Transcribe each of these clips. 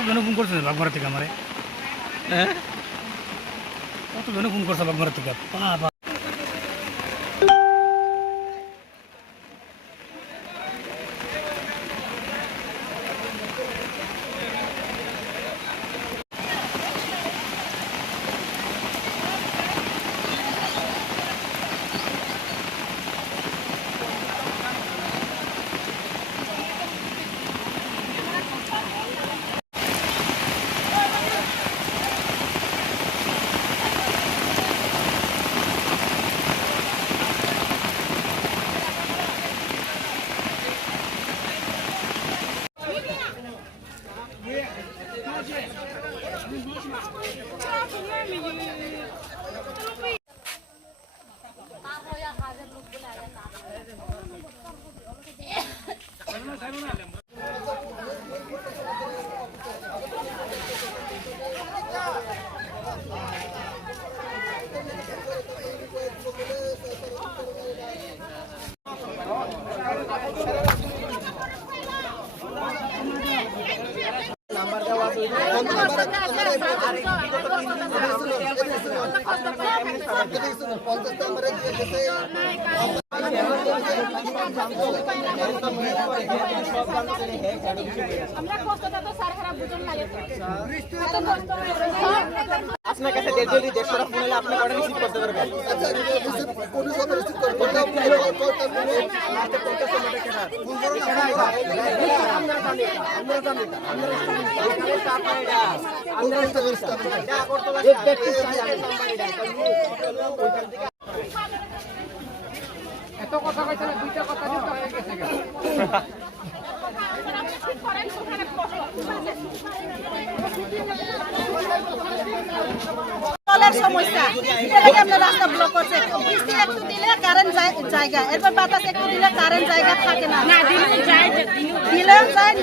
কতজনে phone করছে বাগমারা থেকে আমারে? হ্যাঁ, কতজনে ফোন করছে বাগমারা থেকে? বাবা আপনার কাছে যদি 150টা ফোন এলে আপনি অর্ডার রিসিভ করতে পারবেন। এত কথা কইতে না, দুইটা কথা কিন্তু হয়ে গেছে। সমস্যা আমরা রাস্তা ব্লক করছে, বৃষ্টি একটু দিলে কারেন্ট জায়গা, এরপর বাতাস একটু দিলে কারেন্ট জায়গা থাকে না, দিলেও যায়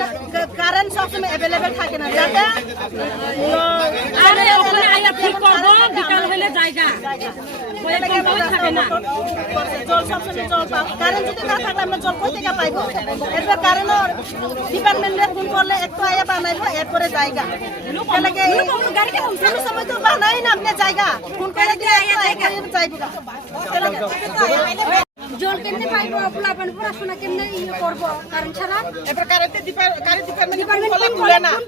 কারেন্ট সবসময় অ্যাভেলেবেল থাকে না, যাতে জল সবসময় জল পাও। কারেন্ট যদি না থাকলে আমরা জল কই থেকে পাইবো? এরপর কারেন্ট ডিপার্টমেন্টে ফোন করলে একটু আয়া বানাইবো, এরপরে জায়গা সময় তো বানাই না আপনি জায়গা ফোন করে দিয়ে জল কেমনে পাইবো, পোলাপান পড়াশোনা কেমনে করব? কারণ ছাড়া এরপর কারেন্ট ডিপার্টমেন্ট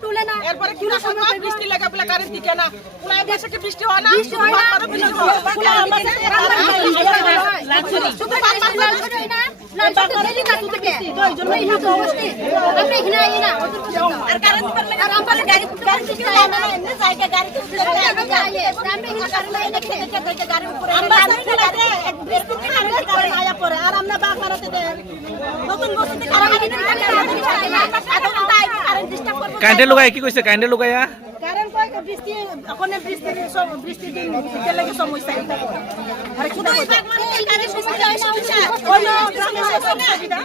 তুলে না, এরপরে কি সময় বৃষ্টি লাগা বলে কারেন্ট দিকে না, পুলাই বৈশাখে বৃষ্টি হয় না, বৃষ্টি হয় না, শুধু ডেলি কাটু থেকে ওই জন্য এই তো অবস্থা। আমরা এখানে আই না আর কারেন্ট ডিপার্টমেন্ট আর আমরা গাড়ি ঠিক না না এমনি জায়গা গাড়ি তো আমরা এখানে গাড়ি উপরে আমরা এক বৃষ্টি থামলে কারেন্ট আয়া পড়ে, আর আমরা বাগমারাতে নতুন বসতে কারেন্ট ডিস্টার্ব করব। কারেন্টের লোকায় কি কইছে? কারেন্টের লোকায়া কারেন্ট কই বৃষ্টি ওখানে বৃষ্টি দিন দিতে লাগে সমস্যা এটা আরে শুধু এই বাগমারাতে কারেন্ট সমস্যা হয় না, ওই গ্রামে সুবিধা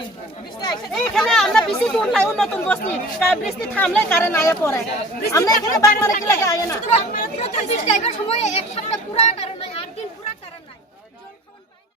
এইখানে আমরা বেশি দূর নাই, নতুন বস্তি বৃষ্টি থামলে কারেন্ট আয়া পড়ে। আমরা এখানে বাগমারা কি লাগে আয় না, বৃষ্টি আইবার সময় এক সপ্তাহ পুরা কারেন্ট 8 দিন পুরা